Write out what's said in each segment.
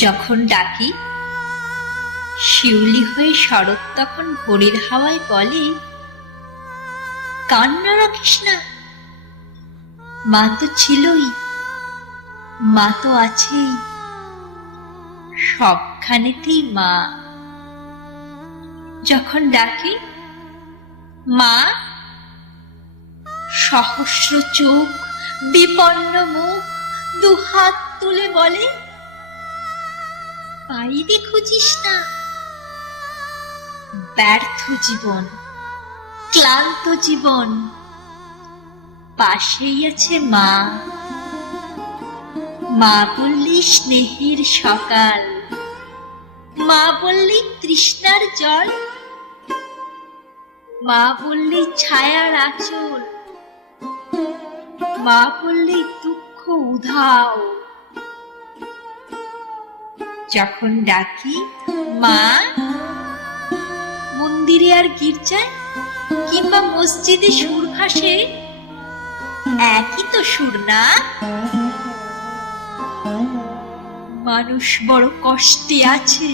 যখন ডাকি শিউলি হয়ে শরৎ তখন ভোরের হাওয়ায় বলে, কান্না রাখিস না, মা তো ছিলই, মা তো আছেই, সবখানেতেই মা। যখন ডাকি মা, সহস্র চোখ, বিপন্ন মুখ, দুহাত তুলে বলে, বাইরে খুঁজিস না। ব্যর্থ জীবন, ক্লান্ত জীবন, পাশেই আছে মা। মা বললি স্নেহের সকাল, মা বললি তৃষ্ণার জল, মা বললি ছায়ার আঁচল, মা বললি দুঃখ উধাও। যখন ডাকি মা, মন্দিরে আর গির্জায় কিংবা মসজিদে সুর ভাসে, একই তো সুর না? মানুষ বড় কষ্টে আছে,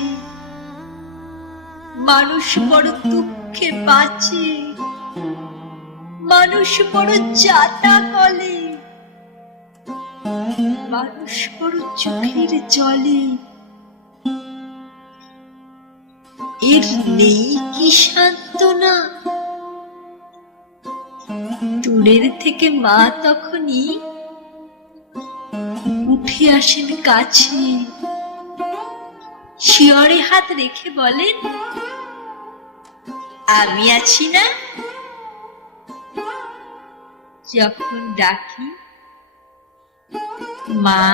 মানুষ বড় দুঃখে বাঁচে, মানুষ বড় যাতা কলে, মানুষ বড় চোখের জলে। এর নেই কি সান্ত্বনা? দূরের থেকে মা তখনই উঠে আসেন কাছে, শিয়রে হাত রেখে বলেন, আমি আছি না? যখন ডাকি মা,